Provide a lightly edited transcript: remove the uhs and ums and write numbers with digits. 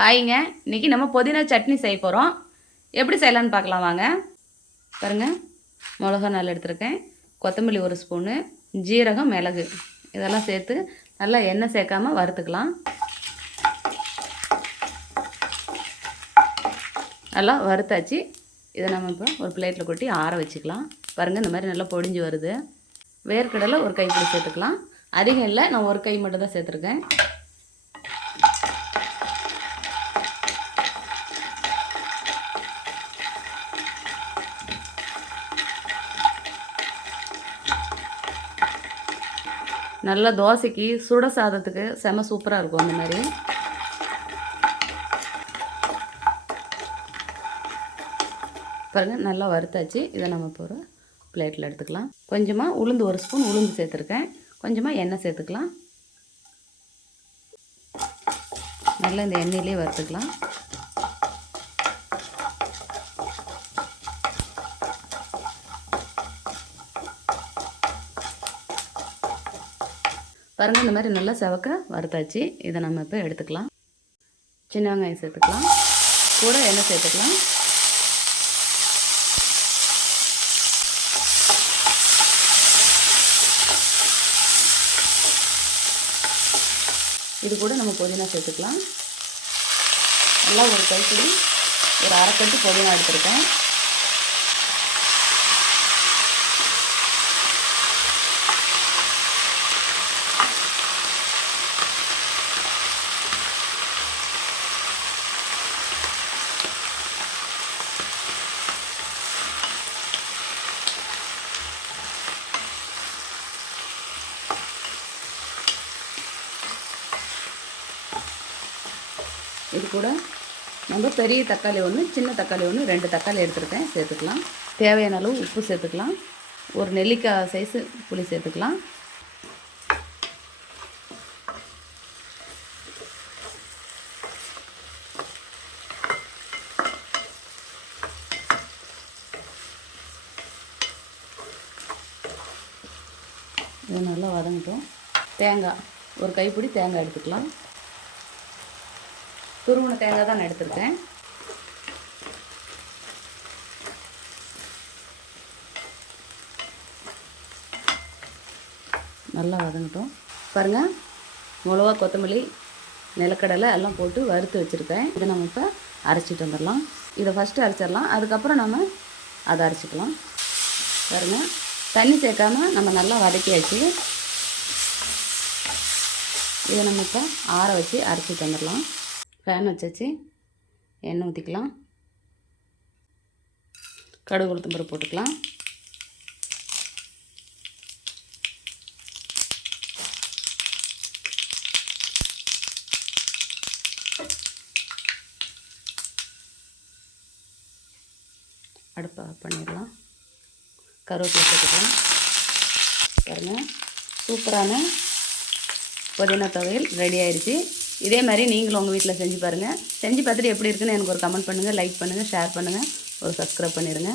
ஹாய்ங்க, இன்றைக்கி நம்ம புதினா சட்னி செய்ய போகிறோம். எப்படி செய்யலான்னு பார்க்கலாம் வாங்க. பாருங்கள், மிளகா நாலு எடுத்துருக்கேன், கொத்தமல்லி ஒரு ஸ்பூனு, ஜீரகம், மிளகு இதெல்லாம் சேர்த்து நல்லா எண்ணெய் சேர்க்காமல் வறுத்துக்கலாம். நல்லா வறுத்தாச்சு. இதை நம்ம இப்போ ஒரு பிளேட்டில் கொட்டி ஆற வச்சுக்கலாம். பாருங்கள், இந்த மாதிரி நல்லா பொடிஞ்சு வருது. வேர்க்கடலை ஒரு கைப்பிடி சேர்த்துக்கலாம். அதிகம் இல்லை, நான் ஒரு கை மட்டும் தான் சேர்த்துருக்கேன். நல்லா தோசைக்கு சுட சாதத்துக்கு செம சூப்பராக இருக்கும். அந்த மாதிரி பாருங்கள், நல்லா வறுத்தாச்சு. இதை நம்ம இப்போ ஒரு பிளேட்டில் எடுத்துக்கலாம். கொஞ்சமாக உளுந்து, ஒரு ஸ்பூன் உளுந்து சேர்த்துருக்கேன். கொஞ்சமாக எண்ணெய் சேர்த்துக்கலாம். நல்லா இந்த எண்ணெயிலே வறுத்துக்கலாம். பாருங்கள், இந்த மாதிரி நல்லா செவக்க வறுத்தாச்சு. இதை நம்ம இப்போ எடுத்துக்கலாம். சின்ன வெங்காயம் சேர்த்துக்கலாம், கூட எண்ணெய் சேர்த்துக்கலாம். இது கூட நம்ம புதினா சேர்த்துக்கலாம். நல்லா ஒரு கைப்பிடி, ஒரு அரைக்கட்டு புதினா எடுத்துருக்கேன். இது கூட நம்ம பெரிய தக்காளி ஒன்று, சின்ன தக்காளி ஒன்று, 2 தக்காளி எடுத்துருக்கேன், சேர்த்துக்கலாம். தேவையான அளவு உப்பு சேர்த்துக்கலாம். ஒரு நெல்லிக்காய் சைஸு புளி சேர்த்துக்கலாம். இது நல்லா வதங்கட்டும். தேங்காய் ஒரு கைப்பிடி தேங்காய் எடுத்துக்கலாம். துருவன தேங்காய் தான் நான் எடுத்துருக்கேன். நல்லா வதங்கட்டும். பாருங்கள், மிளகா, கொத்தமல்லி, நிலக்கடலை எல்லாம் போட்டு வறுத்து வச்சுருக்கேன். இதை நம்ம இப்போ அரைச்சிட்டு வந்துடலாம். இதை ஃபஸ்ட்டு அரைச்சிடலாம், அதுக்கப்புறம் நம்ம அதை அரைச்சிக்கலாம். பாருங்கள், தண்ணி சேர்க்காமல் நம்ம நல்லா வதக்கியாச்சு. இதை நம்ம இப்போ ஆற வச்சு அரைச்சிட்டு வந்துடலாம். பேன் வச்சாச்சு, எண்ணெய் ஊற்றிக்கலாம். கடுகு, உளுத்தம் பருப்பு போட்டுக்கலாம். அடுப்பை ஆஃப் பண்ணிடலாம். கருவேப்பிலை போட்டுக்கலாம். பாருங்கள், சூப்பரான புதினா துவையல் ரெடி ஆயிடுச்சு. இதே மாதிரி நீங்களும் உங்கள் வீட்டில் செஞ்சு பாருங்கள். செஞ்சு பார்த்துட்டு எப்படி இருக்குன்னு எனக்கு ஒரு கமெண்ட் பண்ணுங்கள், லைக் பண்ணுங்கள், ஷேர் பண்ணுங்கள், ஒரு சப்ஸ்கிரைப் பண்ணிடுங்க.